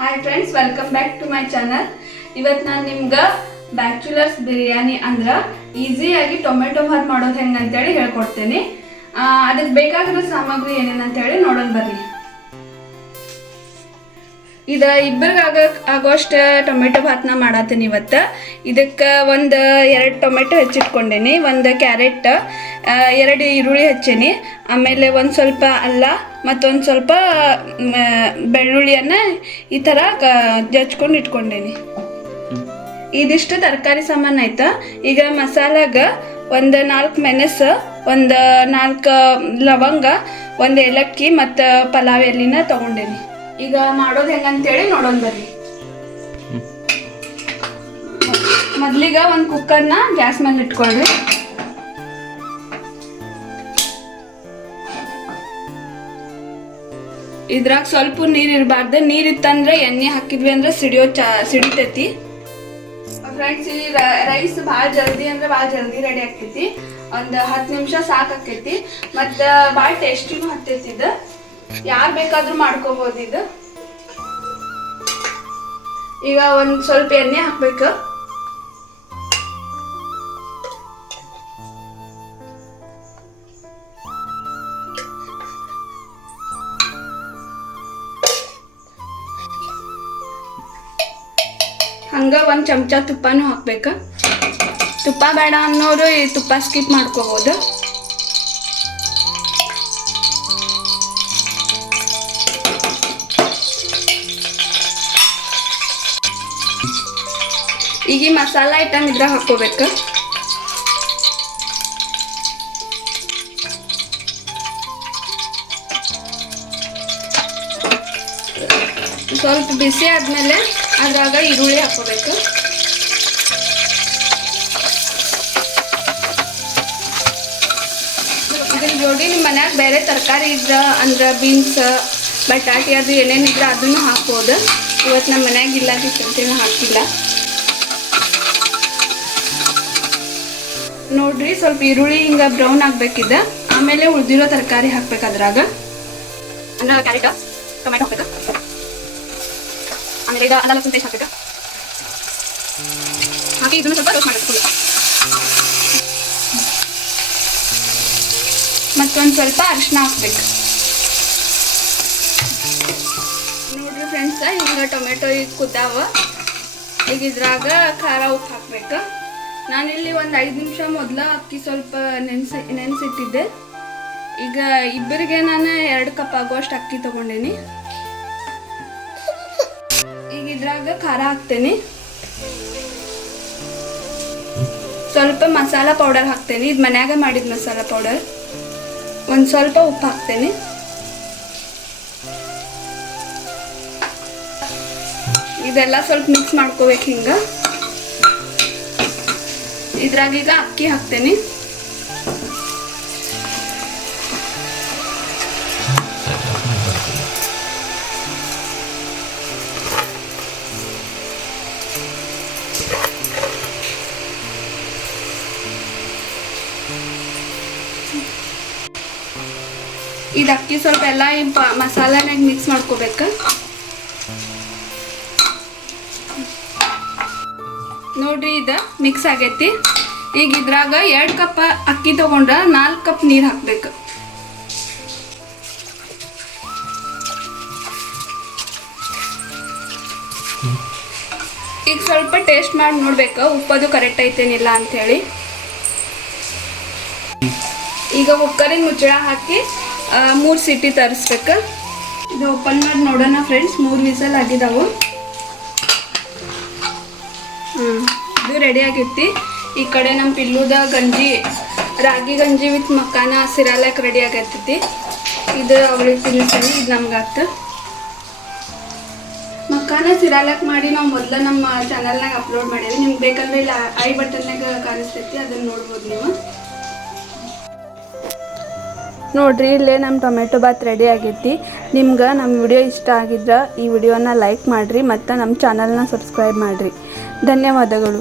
Hi friends, welcome back to my channel. ಇವತ್ತು ನಾನು ನಿಮ್ಗೆ ಬ್ಯಾಚುಲರ್ಸ್ ಬಿರಿಯಾನಿ ಅಂದ್ರೆ ಈಸಿಯಾಗಿ ಟೊಮೆಟೊ ಭಾತ್ ಮಾಡೋದು ಹೆಂಗೆ ಅಂತೇಳಿ ಹೇಳ್ಕೊಡ್ತೀನಿ. ಅದಕ್ಕೆ ಬೇಕಾಗಿರೋ ಸಾಮಗ್ರಿ ಏನೇನಂತೇಳಿ ನೋಡೋಣ ಬರ್ರಿ. ಇದು ಇಬ್ಬರಿಗೆ ಆಗೋಷ್ಟು ಟೊಮೆಟೊ ಭಾತ್ನ ಮಾಡತ್ತೀನಿ ಇವತ್ತು. ಇದಕ್ಕೆ ಒಂದು 2 ಟೊಮೆಟೊ ಹೆಚ್ಚಿಟ್ಕೊಂಡೇನಿ, ಒಂದು ಕ್ಯಾರೆಟ್, 2 ಈರುಳ್ಳಿ ಹಚ್ಚೀನಿ, ಆಮೇಲೆ ಒಂದು ಸ್ವಲ್ಪ ಅಲ್ಲ ಮತ್ತೊಂದು ಸ್ವಲ್ಪ ಬೆಳ್ಳುಳ್ಳಿಯನ್ನು ಈ ಥರ ಜಜ್ಕೊಂಡು ಇಟ್ಕೊಂಡೇನಿ. ಇದಿಷ್ಟು ತರಕಾರಿ ಸಾಮಾನು ಆಯ್ತಾ. ಈಗ ಮಸಾಲಾಗ ಒಂದು 4 ಮೆಣಸು, ಒಂದು 4 ಲವಂಗ, ಒಂದು ಏಲಕ್ಕಿ ಮತ್ತು ಪಲಾವ್ ಎಲೆನ ತೊಗೊಂಡೇನಿ. ಈಗ ಮಾಡೋದು ಹೆಂಗಂತೇಳಿ ನೋಡೋಣ ಬರ್ರಿ. ಮೊದಲಿಗ ಒಂದು ಕುಕ್ಕರ್ನ ಗ್ಯಾಸ್ ಮೇಲೆ ಇಟ್ಕೊಳ್ರಿ. ಇದ್ರಾಗ ಸ್ವಲ್ಪ ನೀರು ಇರಬಾರ್ದು. ನೀರಿತ್ತಂದ್ರೆ ಎಣ್ಣೆ ಹಾಕಿದ್ವಿ ಅಂದ್ರೆ ಸಿಡಿತೈತಿ. ಫ್ರೆಂಡ್ಸ್, ಈ ರೈಸ್ ಭಾಳ ಜಲ್ದಿ ಅಂದ್ರೆ ಭಾಳ ಜಲ್ದಿ ರೆಡಿ ಆಗ್ತೈತಿ. ಒಂದು 10 ನಿಮಿಷ ಸಾಕಾಕೈತಿ ಮತ್ತು ಭಾಳ ಟೇಸ್ಟಿನೂ ಹತ್ತೈತಿ. ಇದು ಯಾರು ಬೇಕಾದ್ರೂ ಮಾಡ್ಕೋಬೋದು. ಇದು ಈಗ ಒಂದು ಸ್ವಲ್ಪ ಎಣ್ಣೆ ಹಾಕ್ಬೇಕು. ಹಂಗ 1 ಚಮಚ ತುಪ್ಪನೂ ಹಾಕ್ಬೇಕು. ತುಪ್ಪ ಬೇಡ ಅನ್ನೋರು ಈ ತುಪ್ಪ ಸ್ಕಿಪ್ ಮಾಡ್ಕೋಬೋದು. ಈಗ ಈ ಮಸಾಲ ಐಟಮ್ ಇದ್ರಾಗ ಹಾಕೋಬೇಕು. ಸ್ವಲ್ಪ ಬಿಸಿ ಆದ್ಮೇಲೆ ಅದ್ರಾಗ ಈರುಳ್ಳಿ ಹಾಕೋಬೇಕು. ಇದ್ರ ಜೋಡಿ ನಿಮ್ಮ ಮನ್ಯಾಗ ಬೇರೆ ತರಕಾರಿ ಇದ್ರ ಅಂದ್ರೆ ಬೀನ್ಸ್, ಬಟಾಟಿ ಅದು ಏನೇನಿದ್ರೆ ಅದನ್ನು ಹಾಕ್ಬೋದು. ಇವತ್ತು ನಮ್ಮ ಮನ್ಯಾಗ ಇಲ್ಲ ಅಂತೇಳಿ ಹಾಕಿಲ್ಲ. ನೋಡ್ರಿ, ಸ್ವಲ್ಪ ಈರುಳ್ಳಿ ಹಿಂಗೆ ಬ್ರೌನ್ ಆಗ್ಬೇಕಿದ್ದ. ಆಮೇಲೆ ಉಳಿದಿರೋ ತರಕಾರಿ ಹಾಕ್ಬೇಕು. ಅದ್ರಾಗ ಕ್ಯಾರೆಟ್, ಟೊಮೆಟೊ ಹಾಕ್ಬೇಕು. ಆಮೇಲೆ ಈಗ ಅಲ್ಲ ಲಸೂನ್ ಪೇಸ್ಟ್ ಹಾಕ್ಬೇಕು. ಹಾಕಿ ಇದನ್ನು ಸ್ವಲ್ಪ ರೋಸ್ಟ್ ಮಾಡಬೇಕು. ಮತ್ತೊಂದು ಸ್ವಲ್ಪ ಅರಿಶಿನ ಹಾಕ್ಬೇಕು. ನೋಡ್ರಿ ಫ್ರೆಂಡ್ಸ್, ಹಿಂಗೆ ಟೊಮೆಟೊ ಈಗ ಕುದ್ದಾವ. ಈಗ ಇದ್ರಾಗ ಖಾರ, ಉಪ್ಪು ಹಾಕ್ಬೇಕು. ನಾನಿಲ್ಲಿ ಒಂದು 5 ನಿಮಿಷ ಮೊದಲ ಅಕ್ಕಿ ಸ್ವಲ್ಪ ನೆನೆಸಿಟ್ಟಿದ್ದೆ. ಈಗ ಇಬ್ಬರಿಗೆ ನಾನು 2 ಕಪ್ ಆಗುವಷ್ಟು ಅಕ್ಕಿ ತೊಗೊಂಡೇನಿ. ಈಗ ಇದ್ರಾಗ ಖಾರ ಹಾಕ್ತೇನೆ. ಸ್ವಲ್ಪ ಮಸಾಲ ಪೌಡರ್ ಹಾಕ್ತೇನೆ. ಇದು ಮನ್ಯಾಗ ಮಾಡಿದ ಮಸಾಲ ಪೌಡರ್. ಒಂದು ಸ್ವಲ್ಪ ಉಪ್ಪು ಹಾಕ್ತೇನೆ. ಇದೆಲ್ಲ ಸ್ವಲ್ಪ ಮಿಕ್ಸ್ ಮಾಡ್ಕೋಬೇಕು. ಹಿಂಗೆ ಇದ್ರಾಗ ಈಗ ಅಕ್ಕಿ ಹಾಕ್ತೇನೆ. ಇದು ಅಕ್ಕಿ ಸ್ವಲ್ಪ ಎಲ್ಲ ಮಸಾಲಾನಾಗ ಮಿಕ್ಸ್ ಮಾಡ್ಕೋಬೇಕು. ನೋಡ್ರಿ, ಇದು ಮಿಕ್ಸ್ ಆಗೈತಿ. ಈಗ ಇದ್ರಾಗ 2 ಕಪ್ ಅಕ್ಕಿ ತಗೊಂಡ್ರೆ 4 ಕಪ್ ನೀರು ಹಾಕ್ಬೇಕು. ಈಗ ಸ್ವಲ್ಪ ಟೇಸ್ಟ್ ಮಾಡಿ ನೋಡ್ಬೇಕು ಉಪ್ಪದು ಕರೆಕ್ಟ್ ಐತೇನಿಲ್ಲ ಅಂಥೇಳಿ. ಈಗ ಕುಕ್ಕರಿಗೆ ಮುಚ್ಚಳ ಹಾಕಿ 3 ಸೀಟಿ ತರಿಸ್ಬೇಕು. ಇದು ಓಪನ್ ಮಾಡಿ ನೋಡೋಣ ಫ್ರೆಂಡ್ಸ್. 3 ವಿಸಲ್ ಆಗಿದಾವು. ಇದು ರೆಡಿ ಆಗೈತಿ. ಈ ಕಡೆ ನಮ್ಮ ಪಿಲ್ಲುದ ಗಂಜಿ, ರಾಗಿ ಗಂಜಿ ವಿತ್ ಮಕ್ಕಾನ ಸಿರಾಲಕ್ ರೆಡಿ ಆಗೈತಿ. ಇದು ಅವಳಿಗೆ ತಿನ್ನಿಸ್ತೀನಿ. ಇದು ನಮ್ಗೆ ಆಗ್ತ ಮಕ್ಕಾನ ಸಿರಾಲಕ್ ಮಾಡಿ ನಾವು ಮೊದಲು ನಮ್ಮ ಚಾನಲ್ನಾಗ ಅಪ್ಲೋಡ್ ಮಾಡೀವಿ. ನಿಮ್ಗೆ ಬೇಕಂದ್ರೆ ಇಲ್ಲ ಐ ಬಟನ್ನಾಗ ಕಾಣಿಸ್ತೈತಿ, ಅದನ್ನು ನೋಡ್ಬೋದು ನೀವು. ನೋಡ್ರಿ, ಇಲ್ಲೇ ನಮ್ಮ ಟೊಮೆಟೊ ಬಾತ್ ರೆಡಿ ಆಗೈತಿ. ನಿಮ್ಗೆ ನಮ್ಮ ವಿಡಿಯೋ ಇಷ್ಟ ಆಗಿದ್ರೆ ಈ ವಿಡಿಯೋನ ಲೈಕ್ ಮಾಡಿರಿ ಮತ್ತು ನಮ್ಮ ಚಾನಲ್ನ ಸಬ್ಸ್ಕ್ರೈಬ್ ಮಾಡಿರಿ. ಧನ್ಯವಾದಗಳು.